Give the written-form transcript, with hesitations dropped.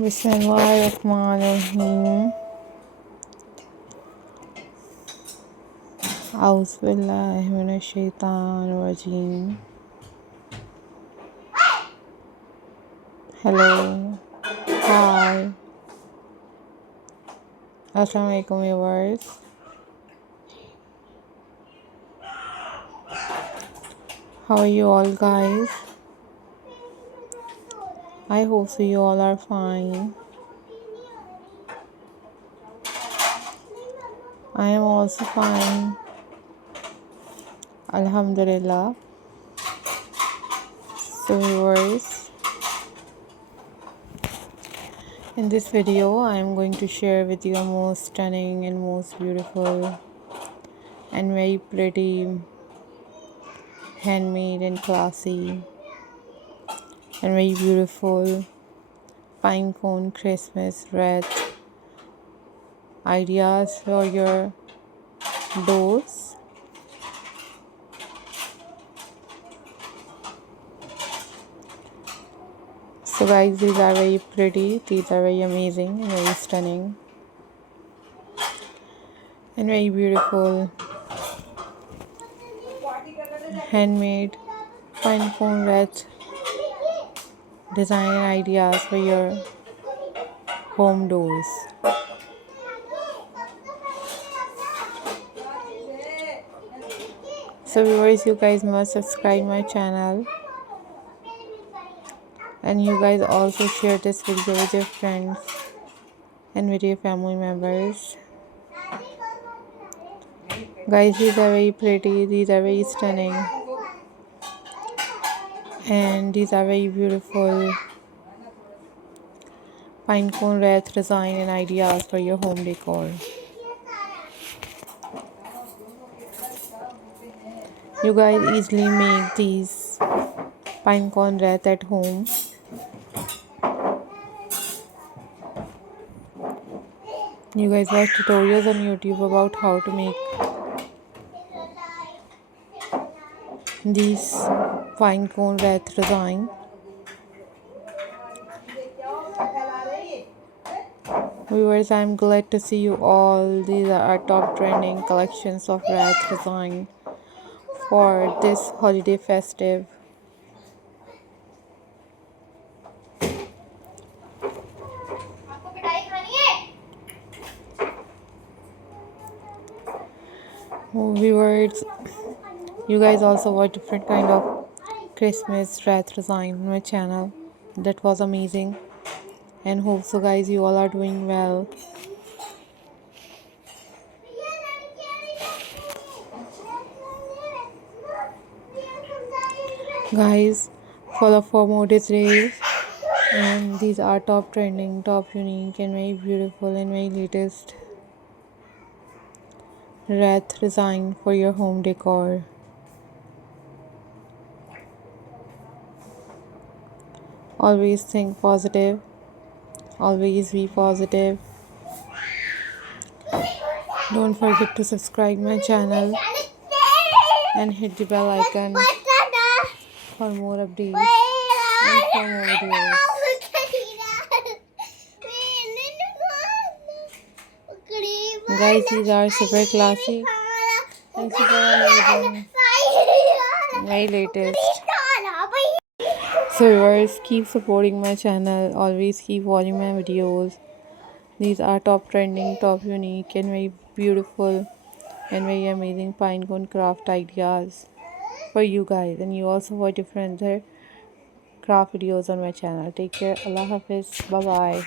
Bismillahirrahmanirrahim. Auzubillahi minash-shaytanir-rajim. Hello. Hi. Assalamualaikum viewers. How are you all guys? I hope so you all are fine. I am also fine. Alhamdulillah. So viewers, in this video I am going to share with you a most stunning and most beautiful and very pretty, handmade and classy and very beautiful pine cone Christmas wreath ideas for your doors. So guys, these are very pretty, these are very amazing and very stunning and very beautiful handmade pine cone wreath design and ideas for your home doors. So viewers, you guys must subscribe my channel, and you guys also share this video with your friends and with your family members. Guys, these are very pretty, these are very stunning, and these are very beautiful pinecone wreath design and ideas for your home decor. You guys easily make these pinecone wreath at home. You guys watch tutorials on YouTube about how to make these pinecone wreath design. Viewers, I am glad to see you all. These are top trending collections of wreath design for this holiday festive. Viewers, you guys also watch different kind of Christmas wreath design on my channel. That was amazing, and hope so guys you all are doing well. Guys, follow for more details, and these are top trending, top unique and very beautiful and very latest wreath design for your home decor. Always think positive, always be positive. Don't forget to subscribe my channel and hit the bell icon for more updates and for more videos. Guys, these are super classy and super amazing, very latest. So viewers, keep supporting my channel, always keep watching my videos. These are top trending, top unique and very beautiful and very amazing pinecone craft ideas for you guys, and you also watch different other craft videos on my channel. Take care. Allah Hafiz. Bye bye.